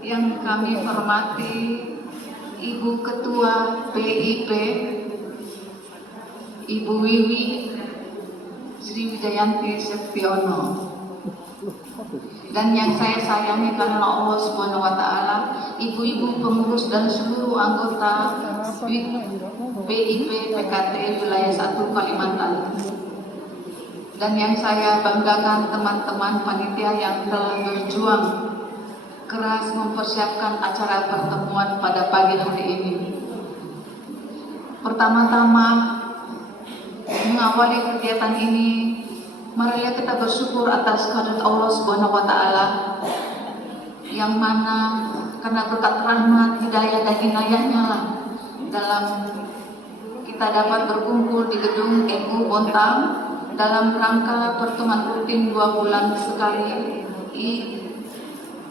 Yang kami hormati Ibu Ketua PIP, Ibu Wiwi Sri Wijayanti Septiono, dan yang saya sayangi karena Allah Subhanahu wa Ta'ala, ibu-ibu pengurus dan seluruh anggota PIP PKT Wilayah 1 Kalimantan, dan yang saya banggakan teman-teman panitia yang telah berjuang keras mempersiapkan acara pertemuan pada pagi hari ini. Pertama-tama, mengawali kegiatan ini, marilah kita bersyukur atas kehadirat Allah Subhanahu wa Ta'ala, yang mana karena berkat rahmat, hidayah dan inayahnya lah dalam kita dapat berkumpul di gedung MU Bontang dalam rangka pertemuan rutin 2 bulan sekali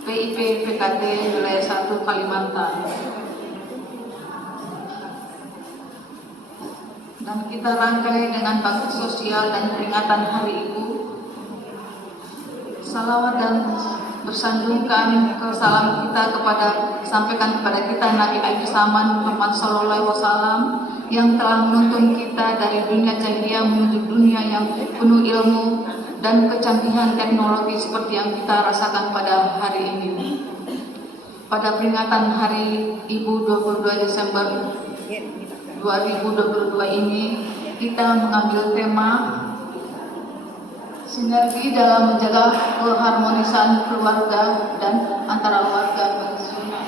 PIP PKT Wilayah 1 Kalimantan. Dan kita rangkai dengan bakti sosial dan peringatan Hari Ibu. Salawat dan bersandungkan ke salam kita sampaikan kepada kita Nabi Akhir Zaman Muhammad SAW yang telah menuntun kita dari dunia jahiliyah menuju dunia yang penuh ilmu dan kecanggihan teknologi seperti yang kita rasakan pada hari ini. Pada peringatan Hari Ibu 22 Desember 2022 ini, kita mengambil tema sinergi dalam menjaga keharmonisan keluarga dan antara warga pensiunan.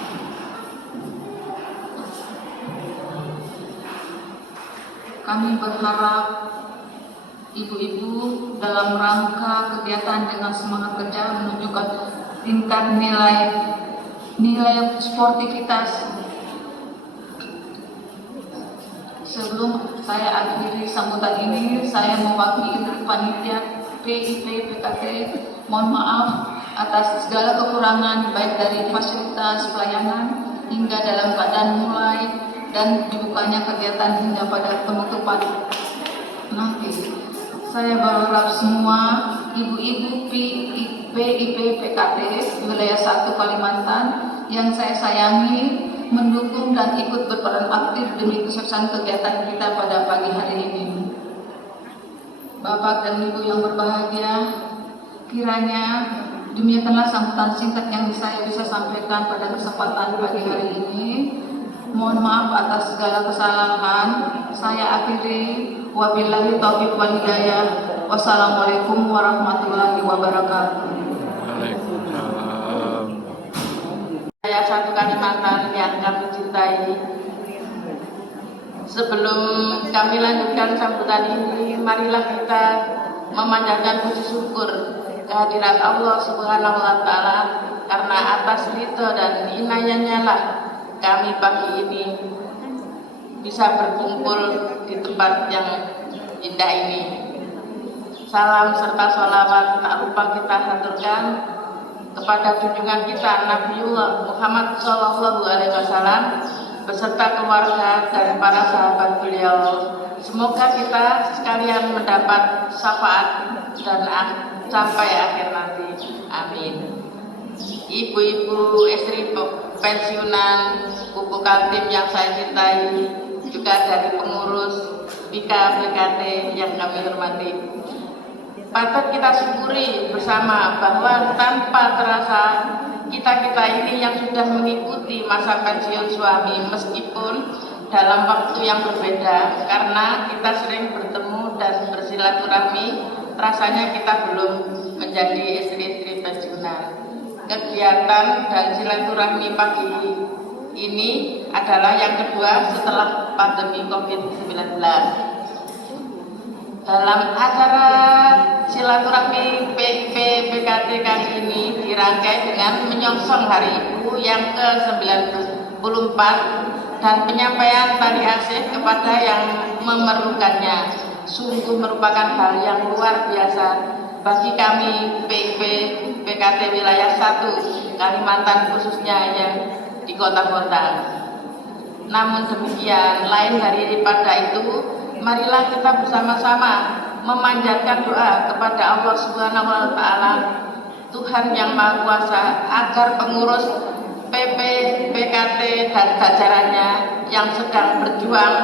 Kami berharap ibu-ibu dalam rangka kegiatan dengan semangat kerja menunjukkan tingkat nilai sportivitas. Sebelum saya akhiri sambutan ini, saya mewakili panitia PIP PKT mohon maaf atas segala kekurangan baik dari fasilitas pelayanan hingga dalam keadaan mulai dan dibukanya kegiatan hingga pada penutupan nanti. Saya berharap semua ibu-ibu PIP PKT Wilayah 1 Kalimantan yang saya sayangi mendukung dan ikut berperan aktif demi kesuksesan kegiatan kita pada pagi hari ini. Bapak dan Ibu yang berbahagia, kiranya demikianlah sambutan singkat yang saya bisa sampaikan pada kesempatan pagi hari ini. Mohon maaf atas segala kesalahan. Saya akhiri. Wabillahi taufiq wal hidayah. Wassalamualaikum warahmatullahi wabarakatuh. Waalaikumsalam. Wilayah 1 Kalimantan yang kami cintai. Sebelum kami lanjutkan sambutan ini, marilah kita memanjatkan puji syukur kehadirat Allah Subhanahu wa Ta'ala, karena atas ridho dan inayahnya lah kami pagi ini bisa berkumpul di tempat yang indah ini. Salam serta sholawat tak lupa kita haturkan kepada junjungan kita Nabiullah Muhammad SAW beserta keluarga dan para sahabat beliau. Semoga kita sekalian mendapat syafaat dan sampai akhir nanti. Amin. Ibu-ibu istri pensiunan, Buku Kaltim yang saya cintai, juga dari pengurus Bika PKT yang kami hormati. Patut kita syukuri bersama bahwa tanpa terasa kita ini yang sudah mengikuti masa pensiun suami, meskipun dalam waktu yang berbeda, karena kita sering bertemu dan bersilaturahmi, rasanya kita belum menjadi istri-istri pensiunan. Kegiatan dan silaturahmi pagi ini adalah yang kedua setelah pandemi COVID-19. Dalam acara silaturahmi PIP PKT kali ini dirangkai dengan menyongsong Hari Ibu yang ke-94 dan penyampaian tali asih kepada yang memerlukannya. Sungguh merupakan hal yang luar biasa bagi kami PIP PKT Wilayah 1 Kalimantan, khususnya yang di Kota Bontang. Namun demikian, lain daripada itu, marilah kita bersama-sama memanjatkan doa kepada Allah Subhanahu wa Ta'ala, Tuhan yang Maha Kuasa, agar pengurus PP, PKT, dan jajarannya yang sedang berjuang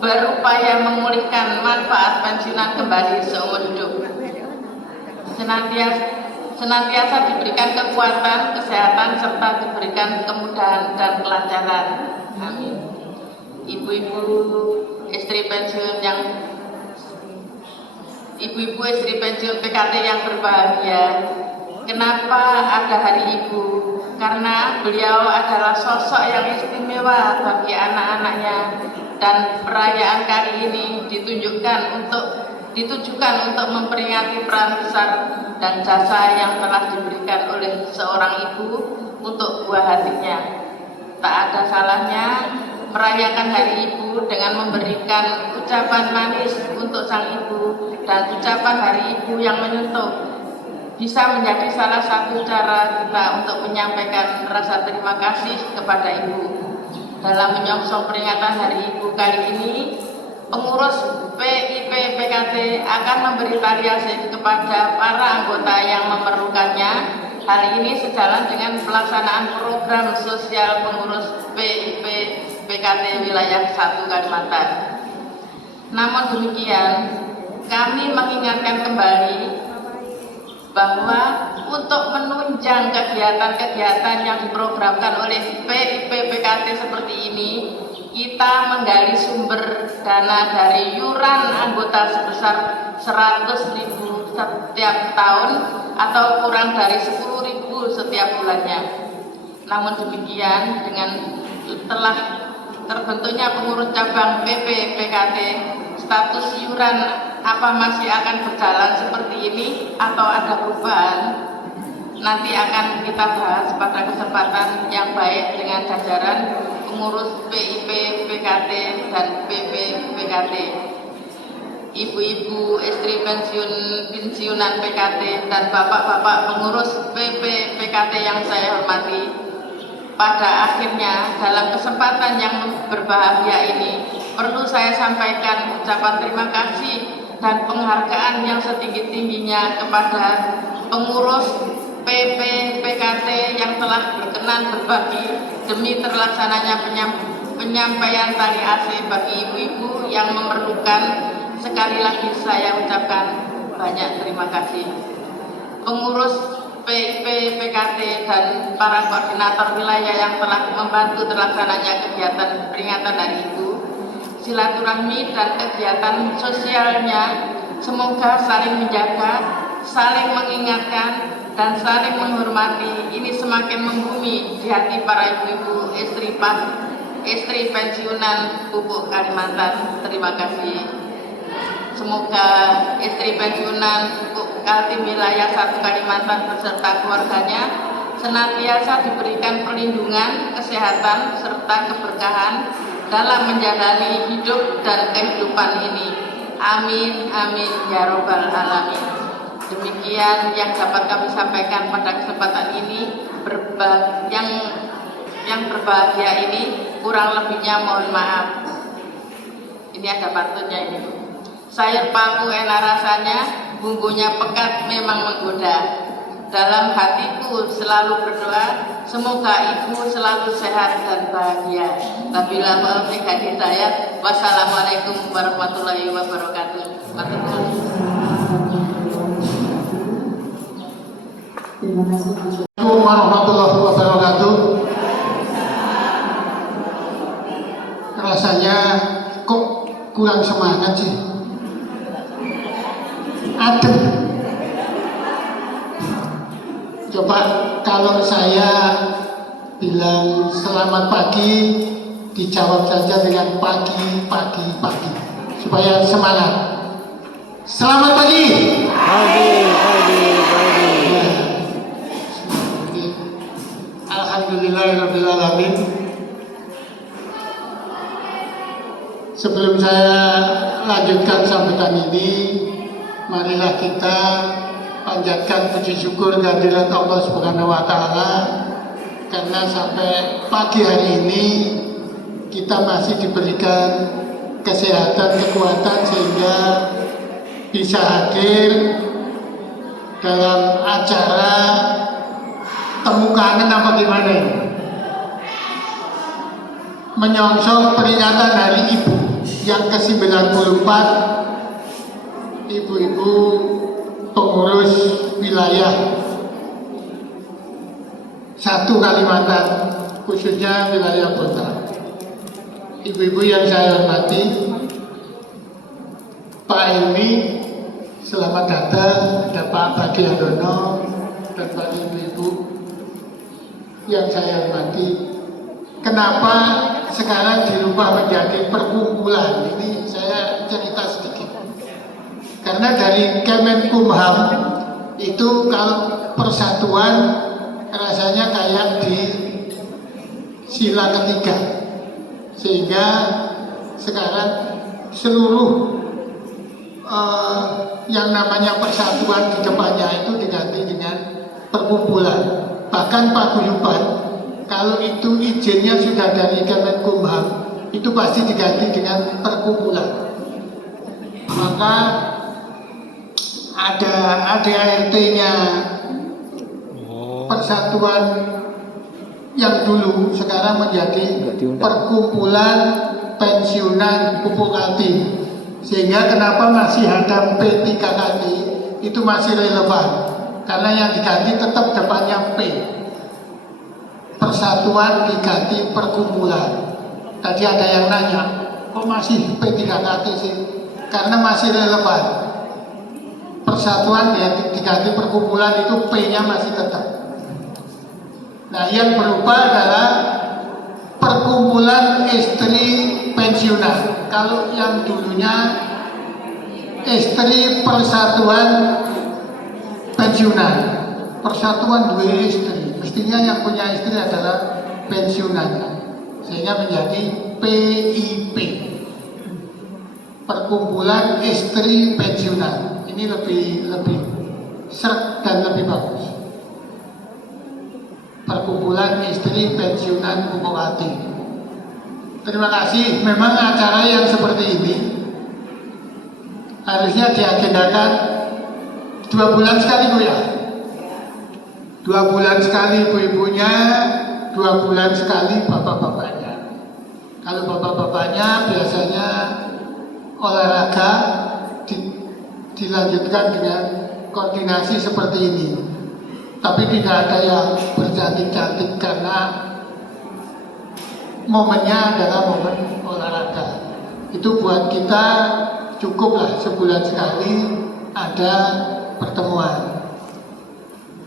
berupaya memulihkan manfaat pensiunan kembali seumur hidup. Senantiasa diberikan kekuatan, kesehatan, serta diberikan kemudahan dan kelancaran. Amin. Ibu-ibu istri pensiun PKT yang berbahagia, kenapa ada Hari Ibu? Karena beliau adalah sosok yang istimewa bagi anak-anaknya, dan perayaan kali ini ditujukan untuk memperingati peran besar dan jasa yang telah diberikan oleh seorang ibu untuk buah hatinya. Tak ada salahnya merayakan Hari Ibu dengan memberikan ucapan manis untuk sang ibu, dan ucapan Hari Ibu yang menyentuh bisa menjadi salah satu cara kita untuk menyampaikan rasa terima kasih kepada ibu. Dalam menyongsong peringatan Hari Ibu kali ini, pengurus PIP PKT akan memberi taliasi kepada para anggota yang memerlukannya. Hal ini sejalan dengan pelaksanaan program sosial pengurus PIP PKT wilayah 1 Kalimantan. Namun demikian, kami mengingatkan kembali bahwa untuk menunjang kegiatan-kegiatan yang diprogramkan oleh PIP PKT seperti ini, kita menggali sumber dana dari yuran anggota sebesar 100.000 setiap tahun atau kurang dari 10.000 setiap bulannya. Namun demikian, dengan telah terbentuknya pengurus cabang PP PKT, status iuran apa masih akan berjalan seperti ini atau ada perubahan? Nanti akan kita bahas pada kesempatan yang baik dengan jajaran pengurus PIP PKT dan PP PKT. Ibu-ibu istri pensiunan PKT dan bapak-bapak pengurus PP PKT yang saya hormati, pada akhirnya dalam kesempatan yang berbahagia ini perlu saya sampaikan ucapan terima kasih dan penghargaan yang setinggi-tingginya kepada pengurus PP PKT yang telah berkenan berbagi demi terlaksananya penyampaian tali asih bagi ibu-ibu yang memerlukan. Sekali lagi saya ucapkan banyak terima kasih. Pengurus PIP PKT dan para koordinator wilayah yang telah membantu terlaksananya kegiatan peringatan Hari Ibu, silaturahmi dan kegiatan sosialnya semoga saling menjaga, saling mengingatkan, dan saling menghormati ini semakin membumi di hati para ibu-ibu istri pensiunan Pupuk Kalimantan. Terima kasih. Semoga istri pensiunan Pupuk Kaltim wilayah 1 Kalimantan beserta keluarganya senantiasa diberikan perlindungan, kesehatan, serta keberkahan dalam menjalani hidup dan kehidupan ini. Amin, amin, ya robbal alamin. Demikian yang dapat kami sampaikan pada kesempatan ini. Yang berbahagia ini, kurang lebihnya mohon maaf. Ini ada pantunnya ini. Sayur paku enak rasanya, bumbunya pekat memang menggoda. Dalam hatiku selalu berdoa, semoga ibu selalu sehat dan bahagia. Wabillahi taufiq wal hidayah. Wassalamualaikum warahmatullahi wabarakatuh. Terima kasih. Assalamualaikum warahmatullahi wabarakatuh. Rasanya kok kurang semangat sih? Adem. Coba kalau saya bilang selamat pagi, dijawab saja dengan pagi supaya semangat. Selamat pagi. Alhamdulillahirabbil alamin. Sebelum saya lanjutkan sambutan ini, marilah kita panjatkan puji syukur kehadirat Allah Subhanahu wa taala karena sampai pagi hari ini kita masih diberikan kesehatan, kekuatan sehingga bisa hadir dalam acara temu kangen apa gimana? menyongsong peringatan Hari Ibu yang ke-94, ibu-ibu pengurus wilayah 1 Kalimantan, khususnya wilayah kota. Ibu-ibu yang saya hormati, Pak Ilmi, selamat datang. Ada Pak Bagiandono dan Pak ibu-ibu yang saya hormati. Kenapa sekarang dirubah menjadi perkumpulan? Ini saya cerita sedikit. Karena dari Kemenkumham itu kalau persatuan rasanya kayak di sila ketiga, sehingga sekarang seluruh yang namanya persatuan di depannya itu diganti dengan perkumpulan. Bahkan paguyuban, kalau itu izinnya sudah dari Kemenkumham, itu pasti diganti dengan perkumpulan. Maka ada ADART-nya persatuan yang dulu sekarang menjadi perkumpulan pensiunan pupuk kaltim. Sehingga kenapa masih ada P3KT itu masih relevan, karena yang diganti tetap depannya P. Persatuan diganti perkumpulan. Tadi ada yang nanya, kok masih P3KT sih? Karena masih relevan. Persatuan diganti perkumpulan itu P-nya masih tetap. Nah, yang berubah adalah perkumpulan istri pensiunan. Kalau yang dulunya istri persatuan pensiunan, persatuan dua istri, mestinya yang punya istri adalah pensiunan, sehingga menjadi PIP, perkumpulan istri pensiunan. Ini lebih seret dan lebih bagus. Perkumpulan istri pensiunan pupuk kaltim. Terima kasih. Memang acara yang seperti ini harusnya diagendakan 2 bulan sekali, Bu ya. 2 bulan sekali ibu-ibunya, 2 bulan sekali bapak-bapaknya. Kalau bapak-bapaknya biasanya olahraga dilanjutkan dengan koordinasi seperti ini. Tapi tidak ada yang bercantik-cantik karena momennya adalah momen olahraga. Itu buat kita cukuplah sebulan sekali ada pertemuan.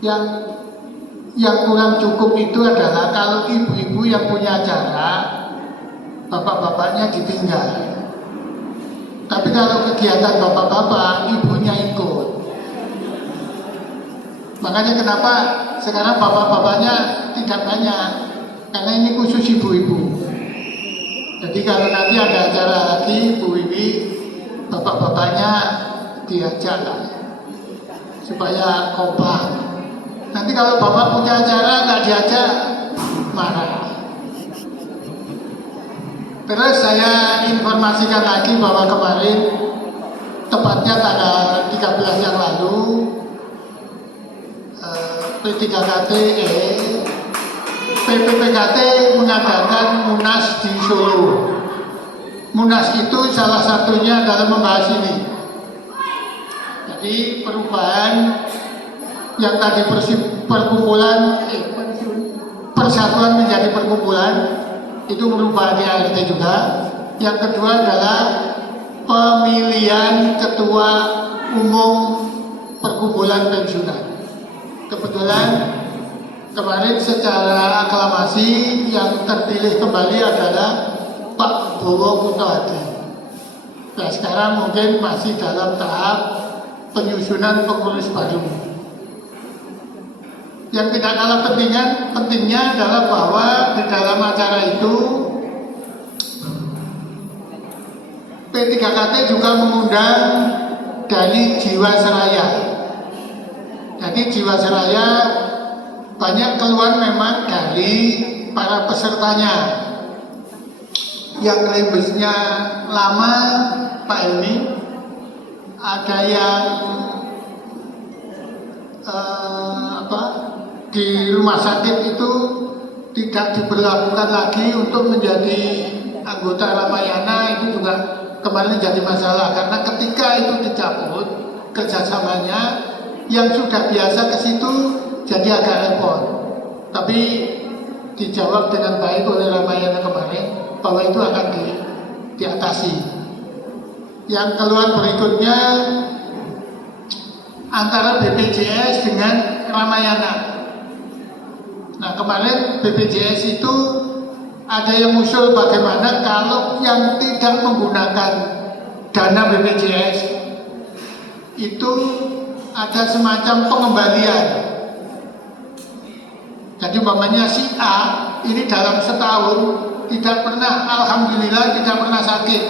Yang kurang cukup itu adalah kalau ibu-ibu yang punya acara, bapak-bapaknya ditinggal. Tapi kalau kegiatan bapak-bapak, ibunya ikut. Makanya kenapa sekarang bapak-bapaknya tidak banyak, karena ini khusus ibu-ibu. Jadi kalau nanti ada acara lagi, Bu Wiwi, bapak-bapaknya diajak lah, supaya kompak. Nanti kalau bapak punya acara nggak diajak, marah. Terus saya informasikan lagi bahwa kemarin, tepatnya tanggal 13 yang lalu, P3KT, PPPKT mengadakan Munas di Solo. Munas itu salah satunya adalah membahas ini. Jadi perubahan yang tadi perkumpulan, persatuan menjadi perkumpulan, itu merubah ADART juga. Yang kedua adalah pemilihan ketua umum perkumpulan pensiunan. Kebetulan kemarin secara aklamasi yang terpilih kembali adalah Pak Bowo Kutohadi. Nah, sekarang mungkin masih dalam tahap penyusunan pengurus baru. Yang tidak kalah pentingnya adalah bahwa di dalam acara itu P3KT juga mengundang dari Jiwasraya. Jadi Jiwasraya banyak keluhan memang dari para pesertanya yang rembesnya lama, Pak Ilmi. Ada yang di rumah sakit itu tidak diberlakukan lagi untuk menjadi anggota Ramayana itu juga kemarin jadi masalah karena ketika itu dicabut kerjasamanya yang sudah biasa ke situ jadi agak repot. Tapi dijawab dengan baik oleh Ramayana kemarin bahwa itu akan diatasi. Yang keluhan berikutnya antara BPJS dengan Ramayana. Nah kemarin BPJS itu ada yang usul bagaimana kalau yang tidak menggunakan dana BPJS itu ada semacam pengembalian. Jadi umpamanya si A ini dalam setahun tidak pernah, alhamdulillah tidak pernah sakit,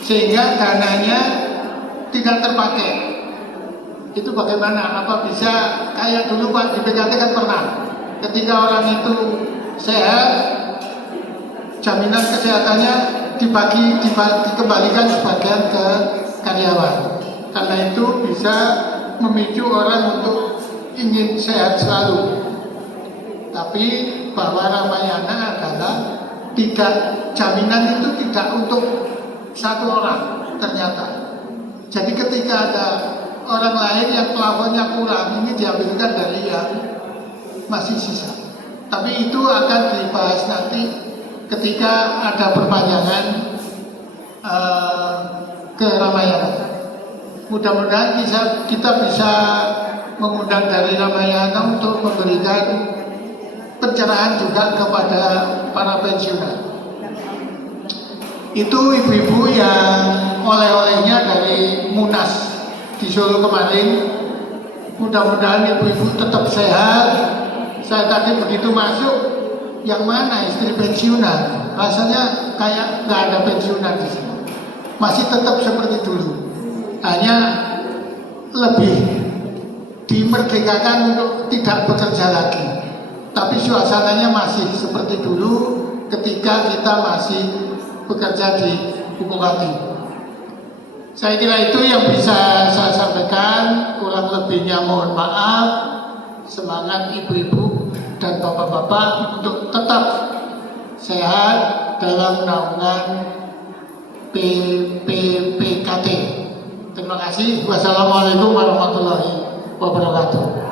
sehingga dananya tidak terpakai. Itu bagaimana? Apa bisa kayak dulu Pak di PKT kan pernah, ketika orang itu sehat, jaminan kesehatannya dikembalikan sebagian ke karyawan. Karena itu bisa memicu orang untuk ingin sehat selalu. Tapi bahwa Ramayana adalah tidak, jaminan itu tidak untuk satu orang ternyata. Jadi ketika ada orang lain yang plafonnya kurang, ini diambilkan dari yang masih sisa. Tapi itu akan dibahas nanti ketika ada perpanjangan ke Ramayana. Mudah-mudahan kita bisa mengundang dari Ramayana untuk memberikan pencerahan juga kepada para pensiunan. Itu ibu-ibu yang oleh-olehnya dari Munas di Solo kemarin. Mudah-mudahan ibu-ibu tetap sehat. Saya tadi begitu masuk, yang mana istri pensiunan? Rasanya kayak nggak ada pensiunan di sini. Masih tetap seperti dulu. Hanya lebih dimerdekakan untuk tidak bekerja lagi. Tapi suasananya masih seperti dulu ketika kita masih bekerja di Bupati. Saya kira itu yang bisa saya sampaikan. Kurang lebihnya mohon maaf. Semangat ibu-ibu dan bapak-bapak untuk tetap sehat dalam naungan PPPKT. Terima kasih. Wassalamualaikum warahmatullahi wabarakatuh.